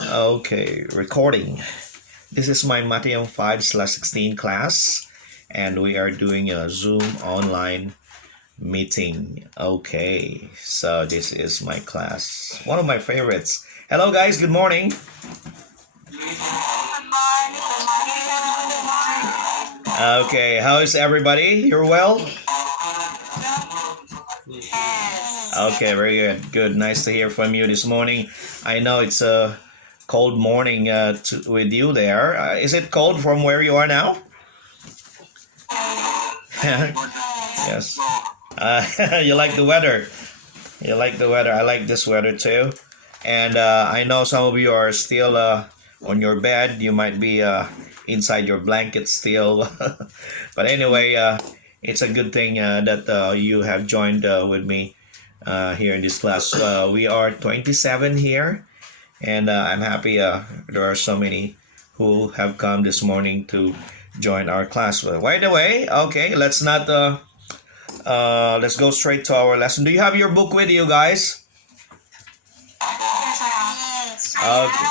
Okay, recording. This is my Matthew 5/16 class, and we are doing a Zoom online meeting. Okay, so this is my class. One of my favorites. Hello, guys. Good morning. Okay, how is everybody? You're well? Okay, very good. Good. Nice to hear from you this morning. I know it's a cold morning with you there. Is it cold from where you are now? Yes. You like the weather. You like the weather. I like this weather too. And I know some of you are still on your bed. You might be inside your blanket still. But anyway, it's a good thing that you have joined with me here in this class. We are 27 here, and I'm happy there are so many who have come this morning to join our class. But by the way, okay, let's go straight to our lesson. Do you have your book with you, guys? Okay.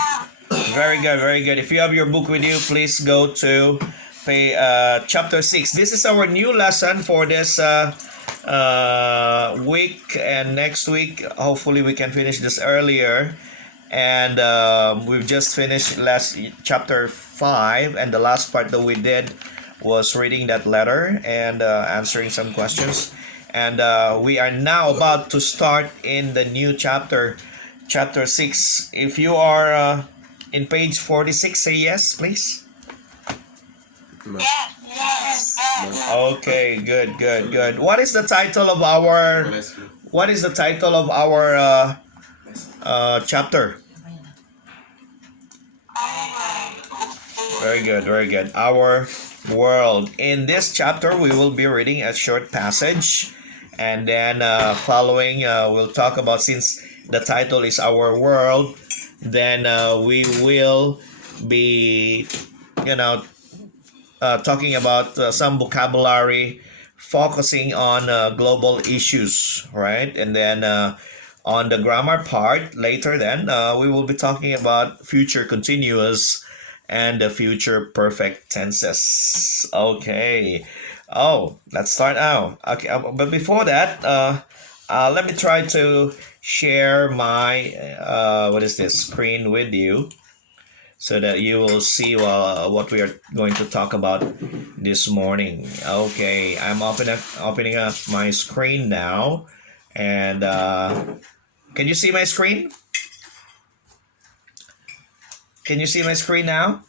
Very good, very good. If you have your book with you, please go to chapter 6. This is our new lesson for this week, and next week, hopefully, we can finish this earlier. And we've just finished chapter 5, and the last part that we did was reading that letter and answering some questions. And we are now about to start in the new chapter 6. If you are in page 46, say yes, please. Yes. Okay, good. What is the title of our chapter? Very good. Our world. In this chapter, we will be reading a short passage, and then following, we'll talk about, since the title is Our World, then we will be, talking about some vocabulary, focusing on global issues, right? And then on the grammar part later, then we will be talking about future continuous and the future perfect tenses. Okay. Oh, let's start now. Okay, but before that, let me try to share my screen with you, so that you will see what we are going to talk about this morning. Okay, I'm opening up my screen now, and can you see my screen? Can you see my screen now?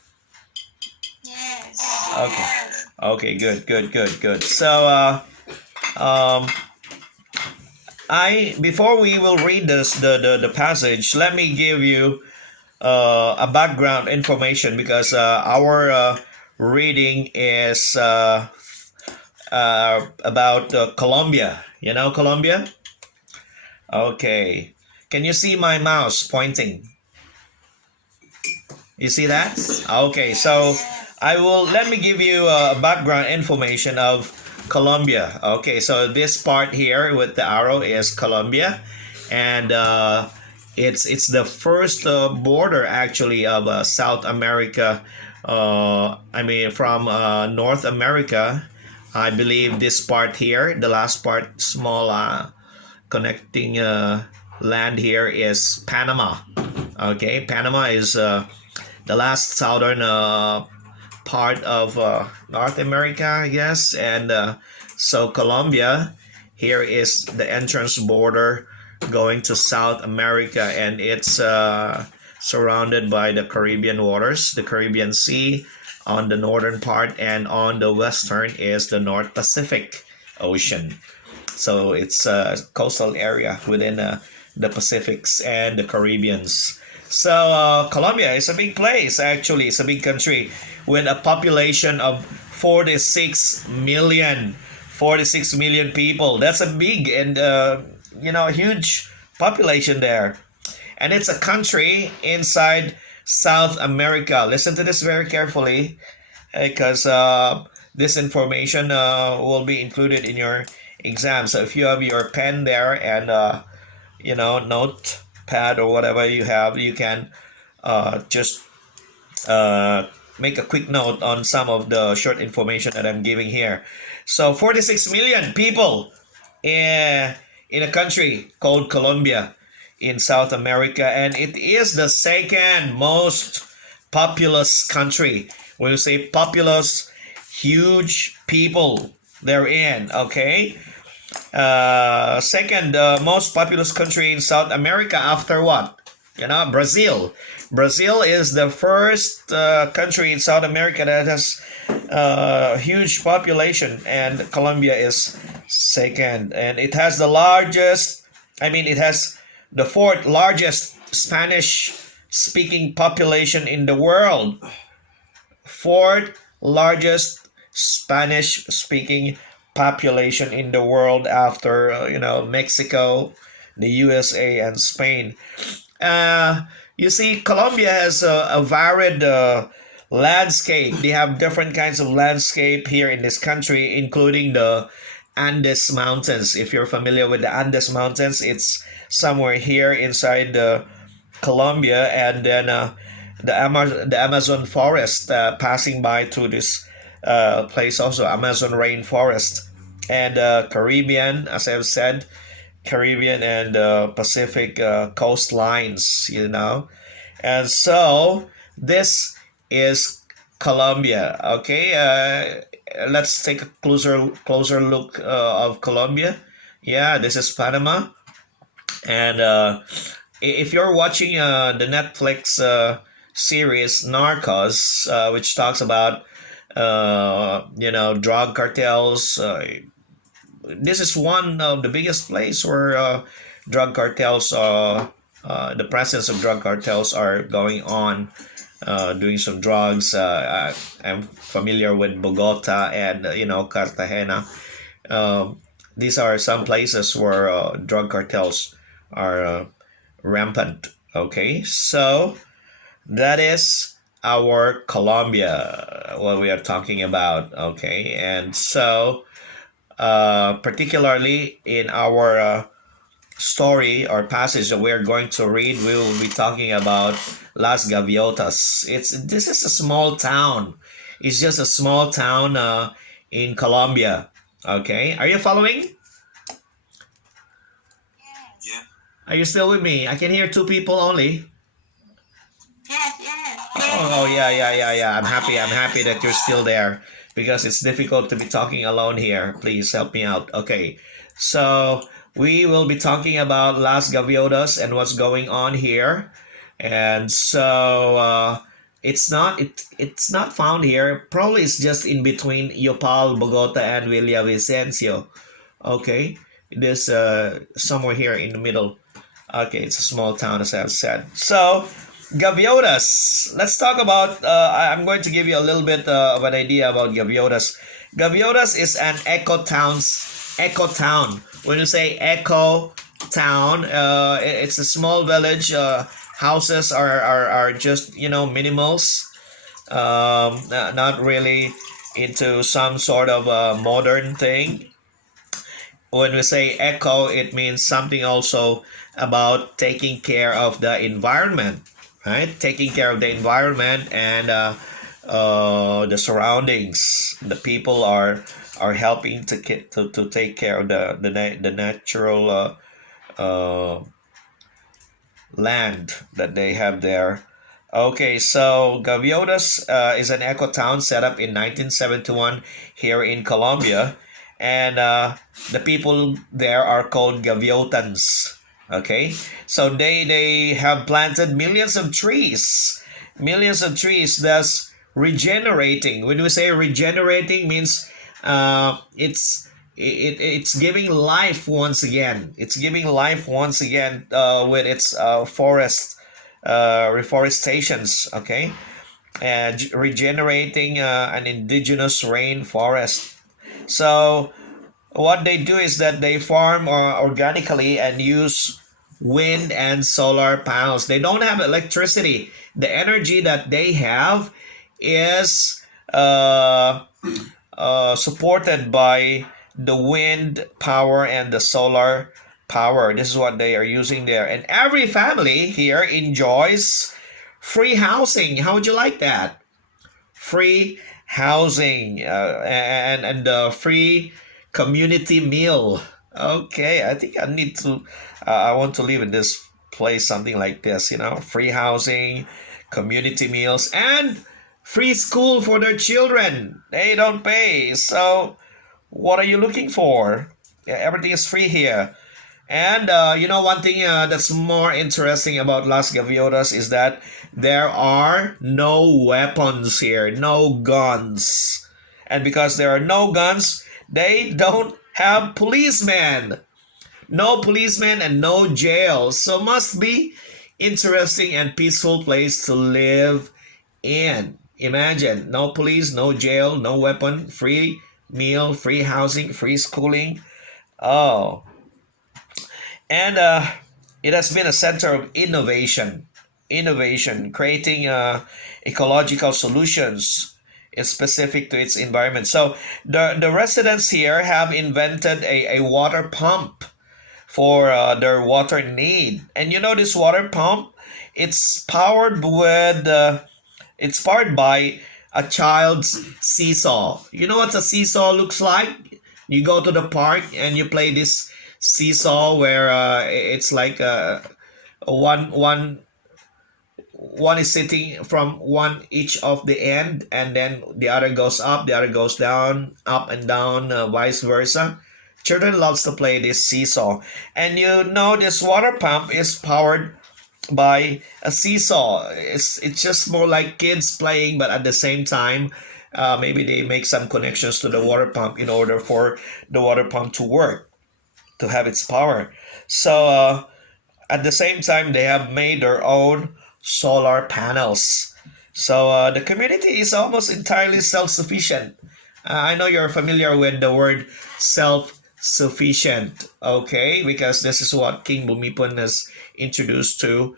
Yes. Okay, good. So, before we will read the passage, let me give you a background information, because our reading is about Colombia. You know Colombia? Okay. Can you see my mouse pointing? You see that? Okay, so let me give you a background information of Colombia. Okay, so this part here with the arrow is Colombia, and it's the first border actually of South America. From North America. I believe this part here, the last part, small connecting land here, is Panama. Okay, Panama is the last southern part of North America, I guess. And so Colombia here is the entrance border going to South America, and it's surrounded by the Caribbean waters, the Caribbean Sea on the northern part, and on the western is the North Pacific Ocean. So it's a coastal area within the Pacifics and the Caribbeans. So Colombia is a big place, actually. It's a big country with a population of 46 million. 46 million people. That's a big and, huge population there. And it's a country inside South America. Listen to this very carefully, because this information will be included in your exam. So if you have your pen there and, notepad or whatever you have, you can just uh, make a quick note on some of the short information that I'm giving here. So 46 million people in a country called Colombia in South America, and it is the second most populous country. When you say populous, huge people therein, okay? Second most populous country in South America after what? Brazil. Brazil is the first country in South America that has huge population, and Colombia is second. And it has the largest, it has the fourth largest Spanish speaking population in the world. Fourth largest Spanish speaking population in the world after Mexico, the USA, and Spain. You see, Colombia has a varied landscape. They have different kinds of landscape here in this country, including the Andes Mountains. If you're familiar with the Andes Mountains, it's somewhere here inside Colombia, and then the Amazon forest passing by through this place, also Amazon rainforest, and Caribbean, as I've said, Caribbean and Pacific coastlines. And so this is Colombia. Okay, let's take a closer look of Colombia. Yeah, this is Panama, and if you're watching the Netflix series Narcos, which talks about drug cartels. This is one of the biggest place where drug cartels, the presence of drug cartels are going on, doing some drugs. I'm familiar with Bogota and Cartagena. These are some places where drug cartels are rampant. Okay, so that is our Colombia, what we are talking about. Okay, and so particularly in our story or passage that we're going to read, we will be talking about Las Gaviotas. This is a small town. It's just a small town in Colombia. Okay, are you following? Yeah. Are you still with me? I can hear two people only. Yes, yes. Oh, yeah. I'm happy that you're still there because it's difficult to be talking alone here. Please help me out. Okay. So we will be talking about Las Gaviotas and what's going on here. And so it's not found here. Probably it's just in between Yopal, Bogota, and Villavicencio. Okay. It is somewhere here in the middle. Okay, it's a small town, as I've said. So, Gaviotas. Let's talk about. I'm going to give you a little bit of an idea about Gaviotas. Gaviotas is an eco town. When you say eco town, it's a small village. Houses are just minimals. Not really into some sort of modern thing. When we say eco, it means something also about taking care of the environment, right? Taking care of the environment and the surroundings. The people are helping to take care of the natural uh, land that they have there. Okay, so Gaviotas is an eco town set up in 1971 here in Colombia, and the people there are called Gaviotans. Okay, so they have planted millions of trees, thus regenerating. When we say regenerating, means it's giving life once again. It's giving life once again with its forest reforestations. Okay, and regenerating an indigenous rainforest. So what they do is that they farm organically and use wind and solar panels. They don't have electricity. The energy that they have is supported by the wind power and the solar power. This is what they are using there. And every family here enjoys Free housing. How would you like that? Free housing and free community meal. Okay, I think I need to. I want to live in this place, something like this. Free housing, community meals, and free school for their children. They don't pay. So, what are you looking for? Yeah, everything is free here. And one thing that's more interesting about Las Gaviotas is that there are no weapons here, no guns. And because there are no guns, they don't have policemen. No policemen and no jail. So must be interesting and peaceful place to live in. Imagine, no police, no jail, no weapon, free meal, free housing, free schooling. Oh, and it has been a center of innovation, creating ecological solutions is specific to its environment. So the residents here have invented a water pump for their water need. And this water pump, it's powered with it's powered by a child's seesaw. You know what a seesaw looks like? You go to the park and you play this seesaw where it's like one is sitting from one each of the end, and then the other goes up, the other goes down, up and down, vice versa. Children loves to play this seesaw, and this water pump is powered by a seesaw. It's just more like kids playing, but at the same time, maybe they make some connections to the water pump in order for the water pump to work, to have its power. So at the same time, they have made their own solar panels. So the community is almost entirely self-sufficient. I know you're familiar with the word self-sufficient, okay? Because this is what King Bumipon has introduced to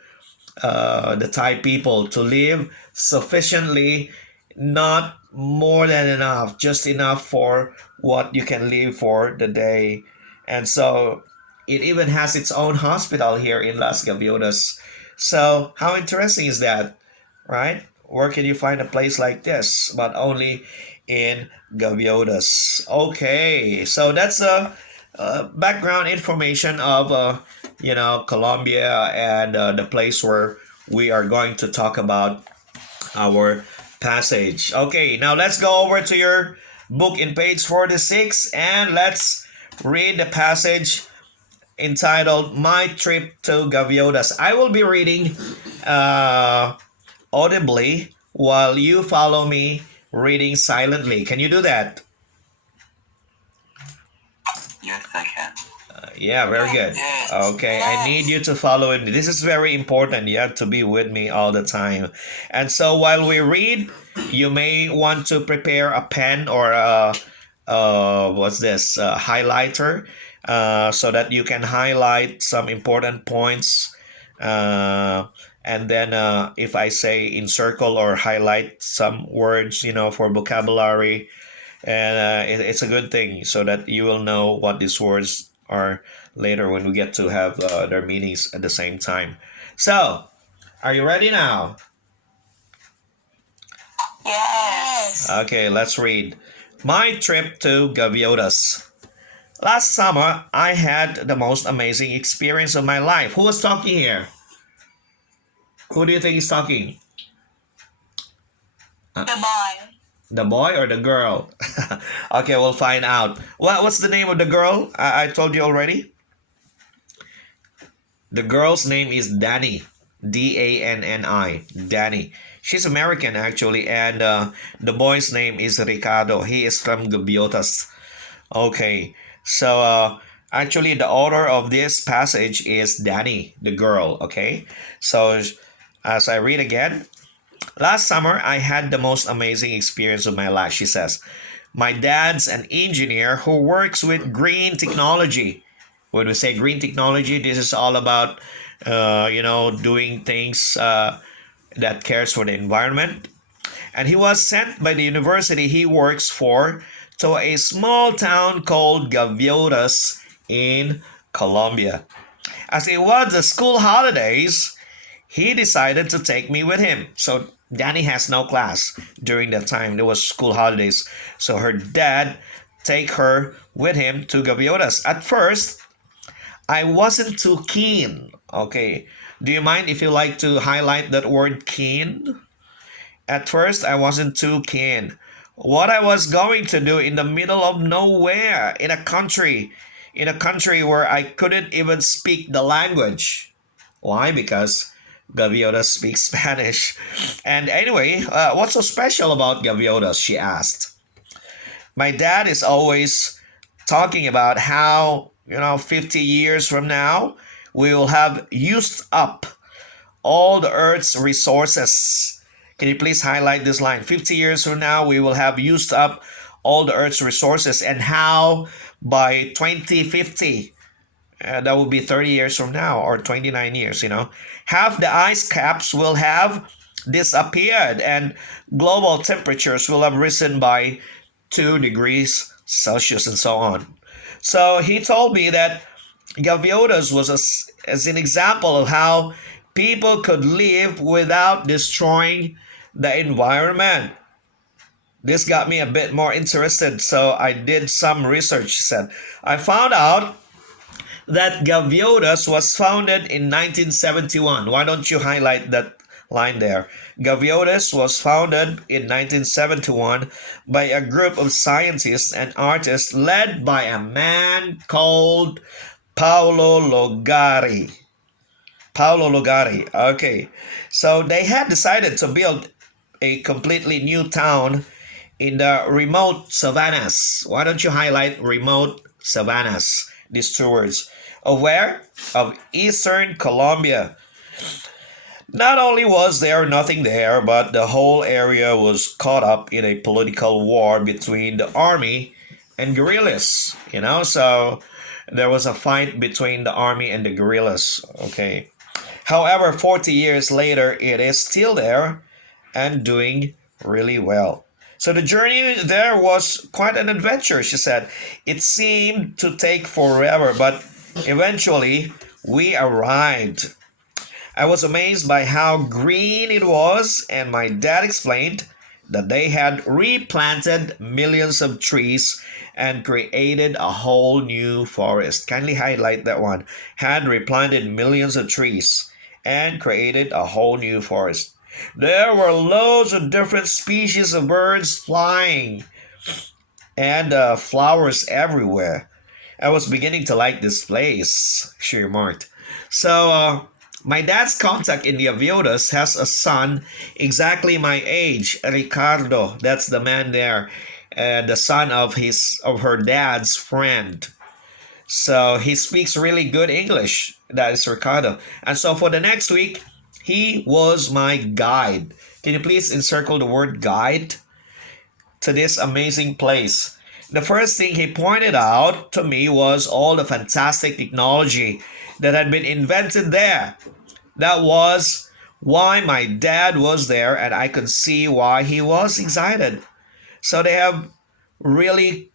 the Thai people, to live sufficiently, not more than enough, just enough for what you can live for the day. And so it even has its own hospital here in Las Gaviotas. So how interesting is that, right? Where can you find a place like this, but only in Gaviotas? Okay, so that's background information of Colombia and the place where we are going to talk about our passage. Okay, now let's go over to your book in page 46 and let's read the passage entitled My Trip to Gaviotas. I will be reading audibly while you follow me reading silently. Can you do that? Yes, I can. Yeah, very good. Yes. Okay, I need you to follow me. This is very important. You have to be with me all the time. And so while we read, you may want to prepare a pen or what's this? Highlighter, so that you can highlight some important points. And then if I say encircle or highlight some words, for vocabulary, and it's a good thing so that you will know what these words are later when we get to have their meanings at the same time. So, are you ready now? Yes. Okay, let's read. My trip to Gaviotas. Last summer, I had the most amazing experience of my life. Who was talking here? Who do you think is talking? The boy. The boy or the girl? Okay, we'll find out. What's the name of the girl? I told you already. The girl's name is Danny. Danni. Danny. She's American actually, and the boy's name is Ricardo. He is from Gaviotas. Okay, so actually the author of this passage is Danny, the girl. Okay, so as I read again, last summer I had the most amazing experience of my life, she says. My dad's an engineer who works with green technology. When we say green technology, this is all about doing things that cares for the environment. And he was sent by the university he works for to a small town called Gaviotas in Colombia. As it was the school holidays, he decided to take me with him. So Danny has no class during that time. There was school holidays. So her dad take her with him to Gaviotas. At first, I wasn't too keen. Okay. Do you mind if you like to highlight that word keen? At first, I wasn't too keen. What I was going to do in the middle of nowhere, in a country where I couldn't even speak the language. Why? Because Gaviota speaks Spanish. And anyway, what's so special about Gaviotas? She asked. My dad is always talking about how, 50 years from now, we will have used up all the Earth's resources. Can you please highlight this line? 50 years from now, we will have used up all the Earth's resources, and how by 2050, that will be 30 years from now, or 29 years, half the ice caps will have disappeared, and global temperatures will have risen by 2 degrees Celsius, and so on. So he told me that Gaviotas was as an example of how people could live without destroying the environment. This got me a bit more interested, so I did some research. He said, I found out that Gaviotas was founded in 1971. Why don't you highlight that line there? Gaviotas was founded in 1971 by a group of scientists and artists led by a man called Paolo Logari. Paolo Logari. Okay. So they had decided to build a completely new town in the remote savannas. Why don't you highlight remote savannas? These 2 words. Of where? Of eastern Colombia. Not only was there nothing there, but the whole area was caught up in a political war between the army and guerrillas. So there was a fight between the army and the guerrillas. Okay. However, 40 years later, it is still there and doing really well. So the journey there was quite an adventure, she said. It seemed to take forever, but eventually we arrived. I was amazed by how green it was, and my dad explained that they had replanted millions of trees and created a whole new forest. Kindly highlight that one. Had replanted millions of trees and created a whole new forest. There were loads of different species of birds flying and flowers everywhere. I was beginning to like this place, she remarked. So, my dad's contact in the Gaviotas has a son exactly my age, Ricardo. That's the man there, the son of her dad's friend. So he speaks really good English. That is Ricardo. And so for the next week, he was my guide. Can you please encircle the word guide to this amazing place? The first thing he pointed out to me was all the fantastic technology that had been invented there. That was why my dad was there, and I could see why he was excited. So they have really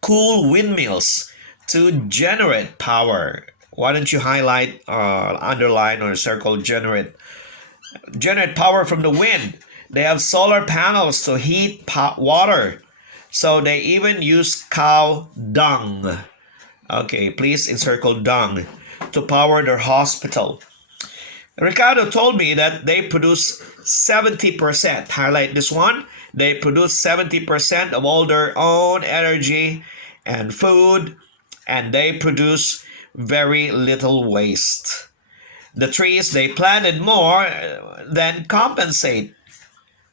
cool windmills to generate power. Why don't you highlight, underline, or circle generate power from the wind? They have solar panels to heat water. So they even use cow dung. Okay, please encircle dung to power their hospital. Ricardo told me that they produce 70%. Highlight this one. They produce 70% of all their own energy and food, and they produce very little waste. The trees they planted more than compensate.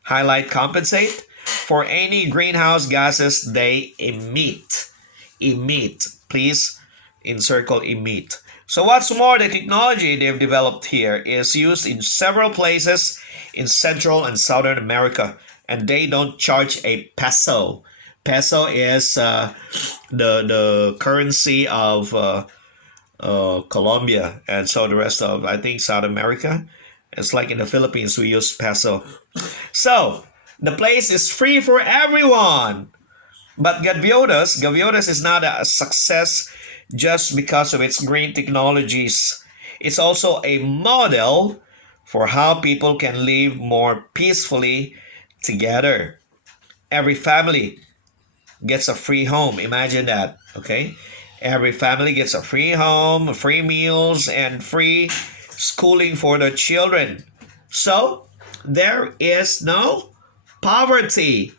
Highlight compensate for any greenhouse gases they emit. Emit. Please encircle emit. So what's more, the technology they've developed here is used in several places in Central and Southern America, and they don't charge a peso. Peso is the currency of Colombia, and so the rest of, I think, South America. It's like in the Philippines, we use peso. So the place is free for everyone. But Gaviotas is not a success just because of its green technologies. It's also a model for how people can live more peacefully together. Every family gets a free home. Imagine that, okay? Every family gets a free home, free meals, and free schooling for their children. So, there is no poverty.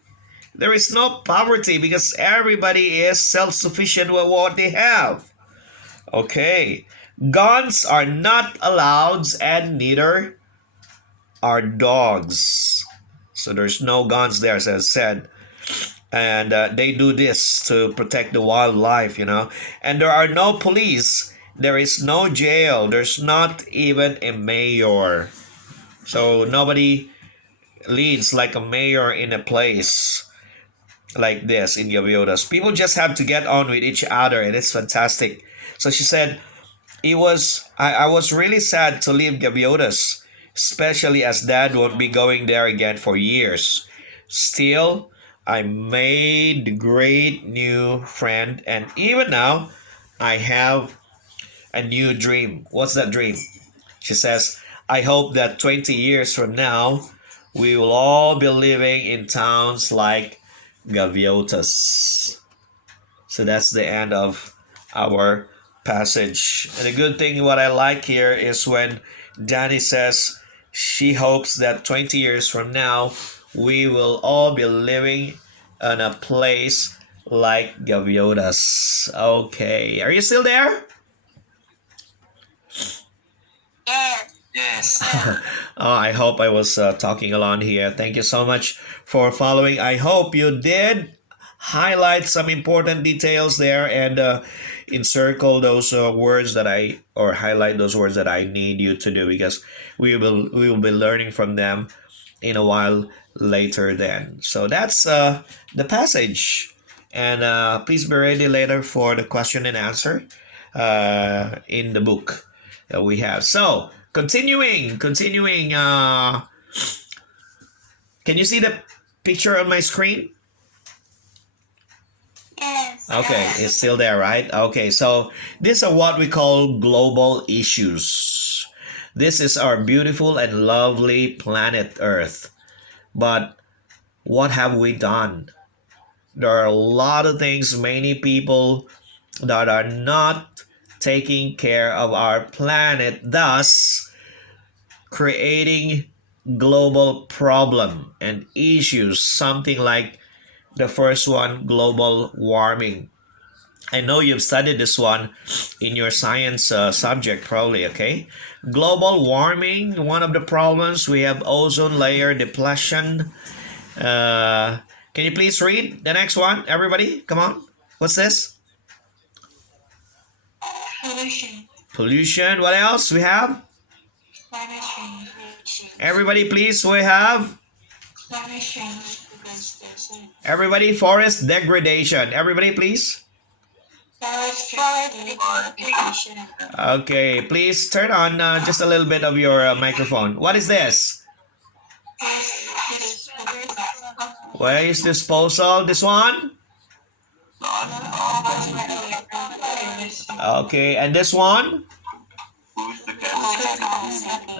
There is no poverty because everybody is self sufficient with what they have. Okay. Guns are not allowed, and neither are dogs. So there's no guns there, as I said. And they do this to protect the wildlife, And there are no police. There is no jail. There's not even a mayor. So nobody leads like a mayor in a place like this in Gaviotas. People just have to get on with each other, and it's fantastic. So she said, I was really sad to leave Gaviotas, especially as Dad won't be going there again for years. Still, I made great new friend, and even now, I have a new dream. What's that dream? She says, I hope that 20 years from now, we will all be living in towns like Gaviotas. So that's the end of our passage. And the good thing, what I like here, is when Danny says she hopes that 20 years from now, we will all be living in a place like Gaviotas. Okay, are you still there? Yes. Yes. Oh, I hope I was talking along here. Thank you so much for following. I hope you did highlight some important details there and encircle those words that or highlight those words that I need you to do, because we will be learning from them in a while later then. So that's the passage. And please be ready later for the question and answer in the book that we have. So continuing. Can you see the picture on my screen? Yes. Okay, it's still there, right? Okay, so these are what we call global issues. This is our beautiful and lovely planet Earth. But what have we done? There are a lot of things, many people that are not taking care of our planet, thus creating global problem and issues, something like the first one, global warming. I know you've studied this one in your science subject probably, okay? Global warming, one of the problems, we have ozone layer depletion. Can you please read the next one, everybody? Come on. What's this? Pollution. Pollution. What else we have? Climate change. Everybody, please, we have. Climate change. Everybody, forest degradation. Everybody, please. Forest degradation. Okay, please turn on just a little bit of your microphone. What is this? Waste disposal. This one? Okay, and this one?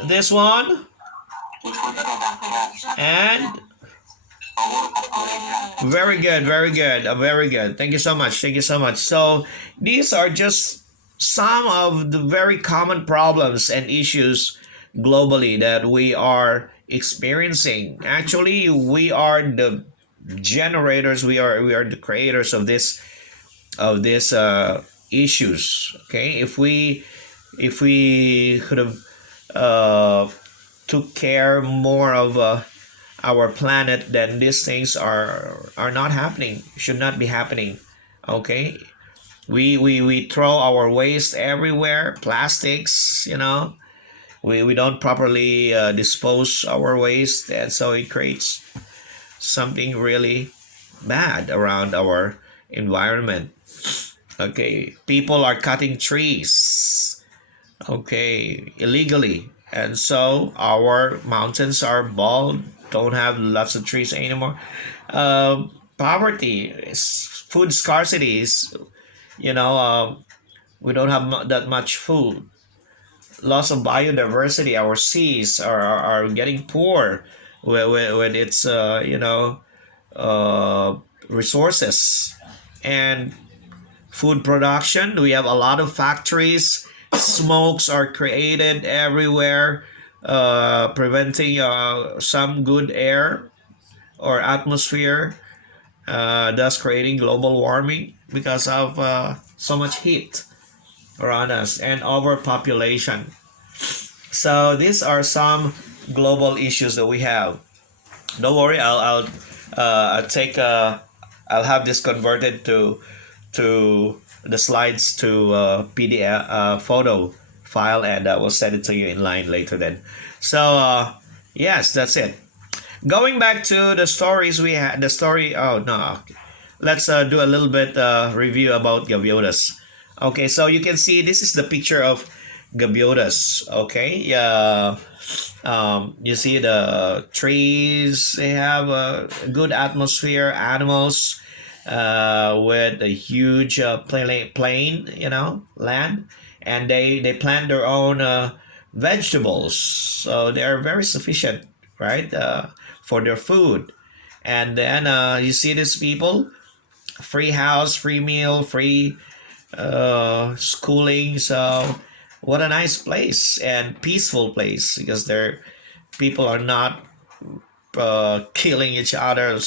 This one? And? Very good, very good, very good. Thank you so much. Thank you so much. So these are just some of the very common problems and issues globally that we are experiencing. Actually, we are the generators. We are the creators of this issues. Okay, if we could have took care more of our planet, then these things are not happening, should not be happening. Okay, we throw our waste everywhere, plastics, we don't properly dispose our waste, and so it creates something really bad around our environment. Okay, people are cutting trees, okay, illegally, and so our mountains are bald, don't have lots of trees anymore. Poverty, food scarcity is, we don't have that much food. loss of biodiversity. Our seas are getting poor with its resources and food production. We have a lot of factories. Smokes are created everywhere, preventing some good air or atmosphere, thus creating global warming because of so much heat around us and overpopulation. So these are some global issues that we have. Don't worry, I'll have this converted to the slides to PDF photo file, and I will send it to you in line later. Then, so yes, that's it. Going back to the stories we had, the story. Oh no, let's do a little bit review about gaviotas. Okay, so you can see this is the picture of gaviotas. Okay, yeah. You see the trees. They have a good atmosphere. Animals with a huge plain, land, and they plant their own vegetables. So they are very sufficient, right, for their food. And then you see these people, free house, free meal, free schooling. So what a nice place and peaceful place, because their people are not killing each other.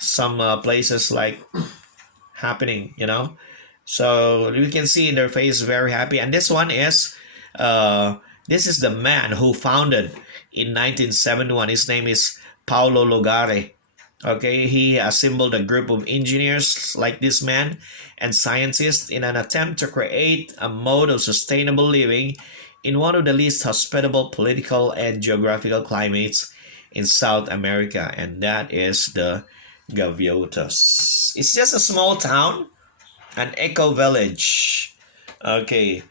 Some places like happening, so you can see in their face very happy. And this is the man who founded in 1971. His name is Paulo Logare. Okay, he assembled a group of engineers like this man and scientists in an attempt to create a mode of sustainable living in one of the least hospitable political and geographical climates in South America, and that is the Gaviotas. It's just a small town, an eco village. Okay,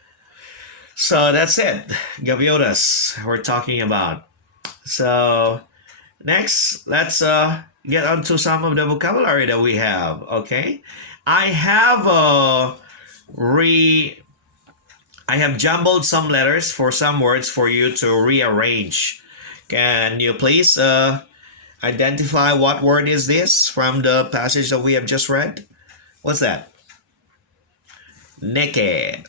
so that's it. Gaviotas we're talking about. So next, let's get on to some of the vocabulary that we have. Okay, I have I have jumbled some letters for some words for you to rearrange. Can you please identify what word is this from the passage that we have just read? What's that? Naked.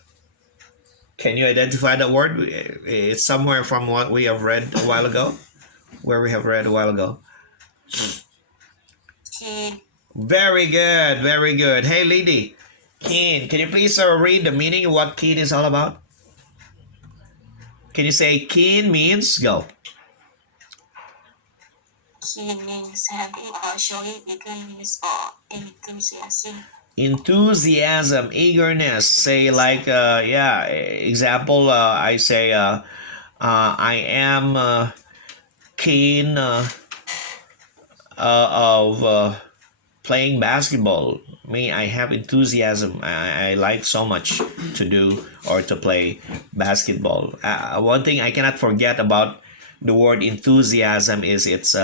Can you identify that word? It's somewhere from what we have read a while ago. Where we have read a while ago. Keen. Very good, very good. Hey, lady, keen. Can you please read the meaning of what keen is all about? Can you say keen means? Go. Keen means having or showing eagerness or enthusiasm. Enthusiasm, eagerness. Say like, example, I say, I am keen of playing basketball. Me, I have enthusiasm. I like so much to do or to play basketball. One thing I cannot forget about the word enthusiasm is its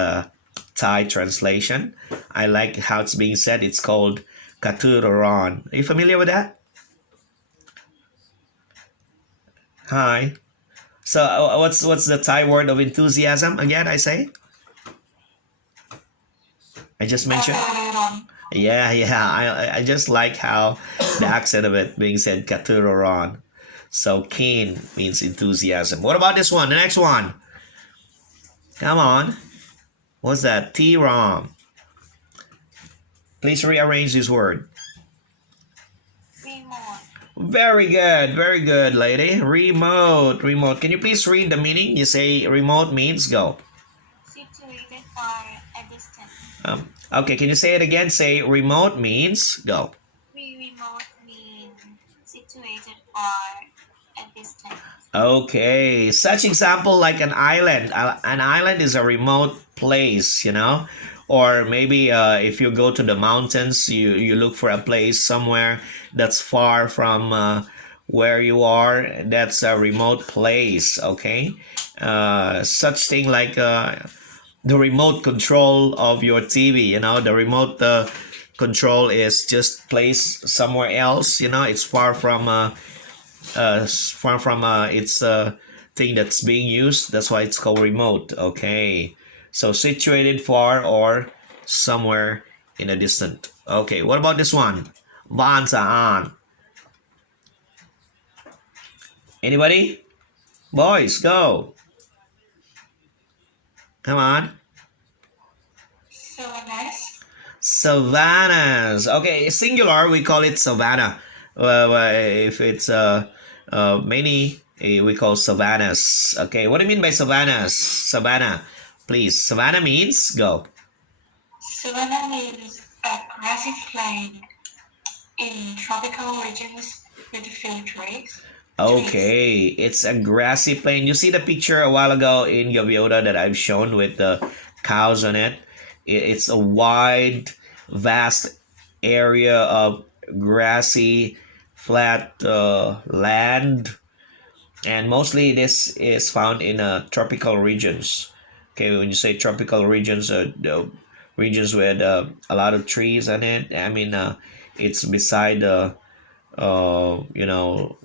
Thai translation. I like how it's being said. It's called katuroron. Are you familiar with that? Hi. So what's the Thai word of enthusiasm again? I say. I just mentioned. Yeah. I just like how the accent of it being said katuroron. So keen means enthusiasm. What about this one? The next one. Come on. What's that? T-rom. Please rearrange this word. Remote. Very good, lady. Remote. Can you please read the meaning? You say remote means go. Situated far a distance. Okay, can you say it again? Say remote means go. Remote means situated far a distance. Okay, such example like an island. An island is a remote place, or maybe if you go to the mountains, you look for a place somewhere that's far from where you are. That's a remote place. Okay, such thing like the remote control of your TV. The remote control is just placed somewhere else. It's far from its thing that's being used. That's why it's called remote. Okay. So situated far or somewhere in a distant. Okay. What about this one? Van saan? Anybody? Boys, go. Come on. Savannas. Savannas. Okay, singular, we call it savanna. If it's many, we call savannas. Okay, what do you mean by savannas? Savanna, please. Savanna means go. Savanna means a grassy plain in tropical regions with few trees. Okay, it's a grassy plain. You see the picture a while ago in Gaviota that I've shown with the cows on it. It's a wide, vast area of grassy, flat land, and mostly this is found in tropical regions. Okay, when you say tropical regions, the regions with a lot of trees on it. I mean, it's beside you know,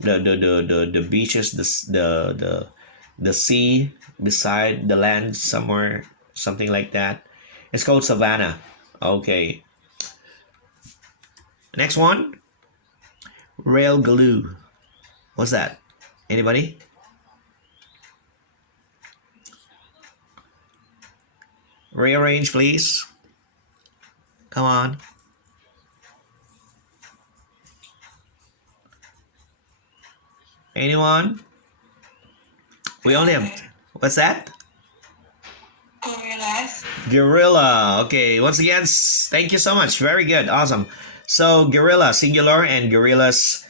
the beaches, the sea beside the land somewhere, something like that. It's called savanna. Okay. Next one, rail glue. What's that? Anybody? Rearrange, please. Come on. Anyone? We only have. What's that? Gorillas. Gorilla. Okay. Once again, thank you so much. Very good. Awesome. So gorilla singular and gorillas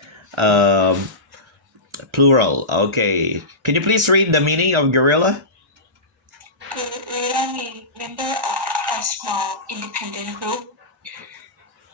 plural. Okay. Can you please read the meaning of gorilla? Guerrilla means member of a small independent group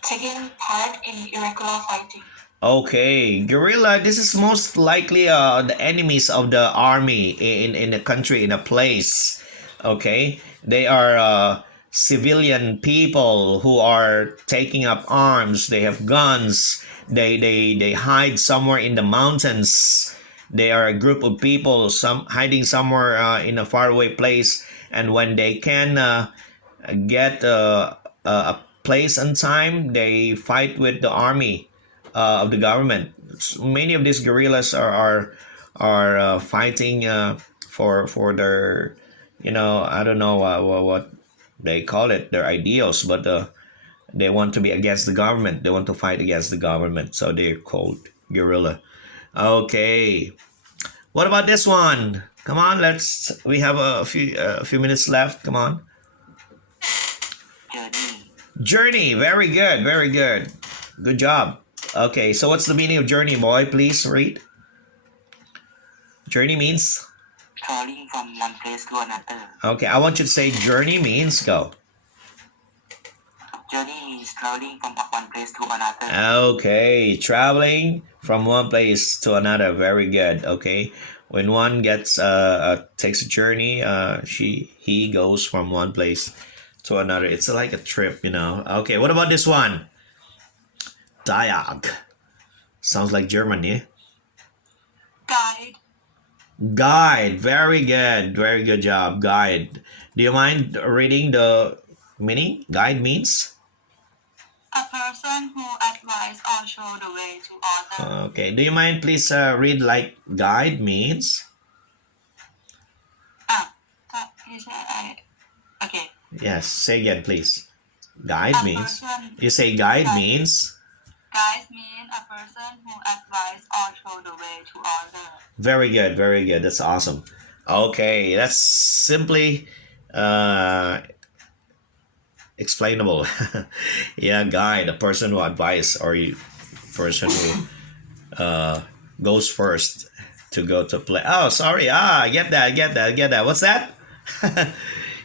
taking part in irregular fighting. Okay, guerrilla. This is most likely the enemies of the army in a country, in a place. Okay, they are civilian people who are taking up arms. They have guns. They hide somewhere in the mountains. They are a group of people, some hiding somewhere in a faraway place. And when they can get a place and time, they fight with the army of the government. Many of these guerrillas are fighting for their, you know, I don't know what they call it, their ideals, but they want to be against the government. They want to fight against the government, so they're called guerrilla. Okay, what about this one? Come on, we have a few minutes left. Come on. Journey. Journey, very good, very good. Good job. Okay, so what's the meaning of journey, boy? Please read. Journey means? Traveling from one place to another. Okay, I want you to say journey means go. Journey means traveling from one place to another. Okay, traveling from one place to another. Very good. Okay, when one gets takes a journey, he goes from one place to another. It's like a trip, you know. Okay, what about this one? Diag. Sounds like German, yeah? Guide. Guide. Very good. Very good job. Guide. Do you mind reading the meaning? Guide means? A person who advises or show the way to others. Okay. Do you mind please read like guide means? Okay. Yes. Say again, please. Guide A means? person. You say guide means? Guides mean a person who advises or show the way to others. Very good. Very good. That's awesome. Okay. That's simply explainable. Yeah, guide, a person who advise, or person who goes first to go to play. Oh, sorry. I get that. I get that. I get that. What's that?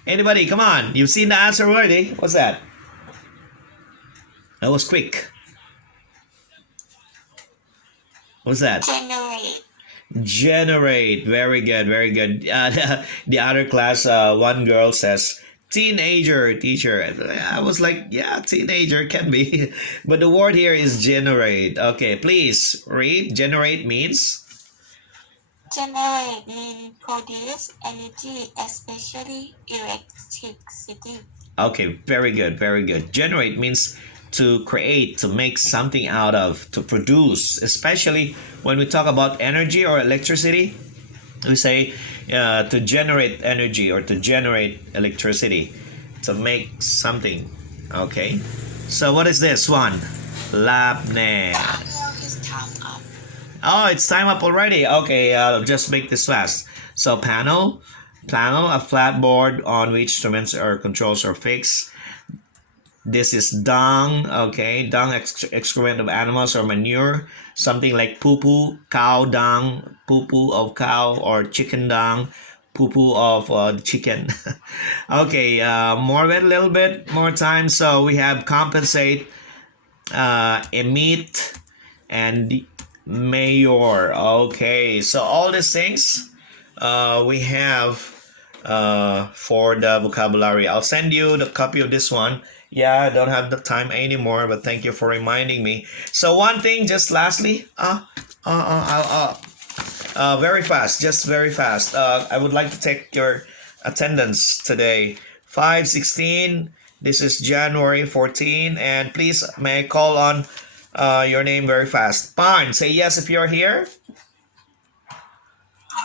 Anybody? Come on. You've seen the answer already. What's that? That was quick. What's that? Generate. Generate. Very good. Very good. The other class, one girl says, teenager, teacher. I was like, yeah, teenager can be. But the word here is generate. Okay, please read. Generate means? Generate means produce energy, especially electricity. Okay, very good, very good. Generate means to create, to make something out of, to produce. Especially when we talk about energy or electricity, we say to generate energy or to generate electricity, to make something. Okay, so what is this one? Labnet. His time up. Oh, it's time up already. Okay, I'll just make this fast. So panel, a flat board on which instruments or controls are fixed. This is dung, okay, dung excrement of animals or manure, something like poo-poo, cow dung, poo-poo of cow, or chicken dung, poo-poo of chicken. Okay, more of it, a little bit more time. So we have compensate, emit, and mayor. Okay, so all these things we have for the vocabulary. I'll send you the copy of this one. Yeah, I don't have the time anymore, but thank you for reminding me. So one thing, just lastly, very fast, just very fast. I would like to take your attendance today. 5:16. This is January 14, and please may I call on your name very fast. Pan, say yes if you're here.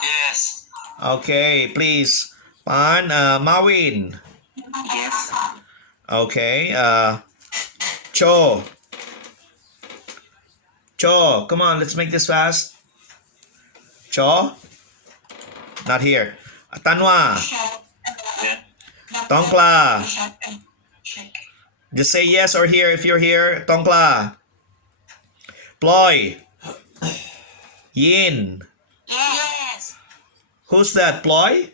Yes. Okay, please. Pan, Mawin. Yes. Okay, Cho. Come on, let's make this fast. Cho? Not here. Tanwa. Tongkla. Just say yes or here if you're here. Tongkla. Ploy. Yin. Yes. Who's that, Ploy?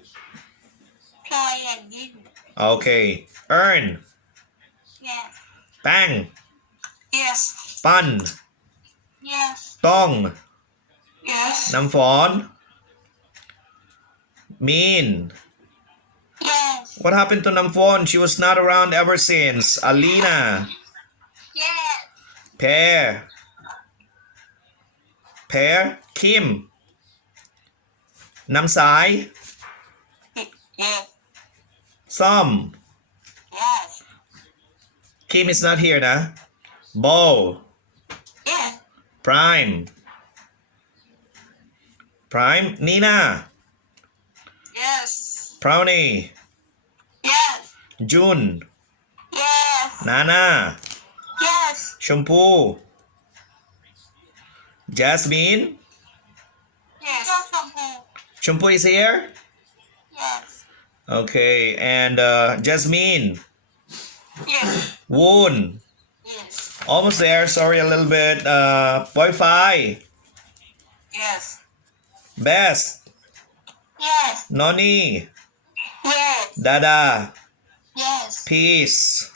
Ploy and Yin. Okay. Earn. Yes. Pang. Yes. Pan. Yes. Tong. Yes. Namphon. Min. Yes. What happened to Namphon? She was not around ever since. Alina. Yes. Pear. Kim. Namsai. Yes. Som. Yes. Kim is not here, na? Bo. Yes. Prime. Nina. Yes. Brownie. Yes. June. Yes. Nana. Yes. Shampoo. Jasmine. Yes. Shampoo is here? Yes. Okay, and Jasmine. Yes. Woon. Yes. Almost there, sorry a little bit. Wi-Fi. Yes. Best. Yes. Noni. Yes. Dada. Yes. Peace.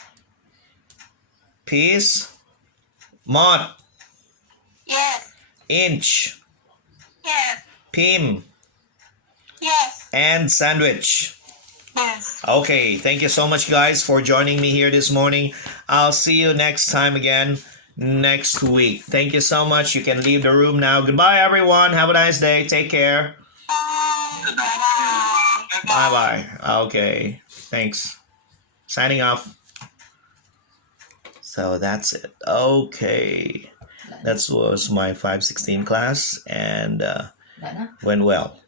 Mott. Yes. Inch. Yes. Pim. Yes. And Sandwich. Yes. Okay, thank you so much, guys, for joining me here this morning. I'll see you next time again next week. Thank you so much. You can leave the room now. Goodbye, everyone. Have a nice day. Take care. Bye. Bye-bye. Okay, thanks. Signing off. So that's it. Okay. That was my 5:16 class and went well.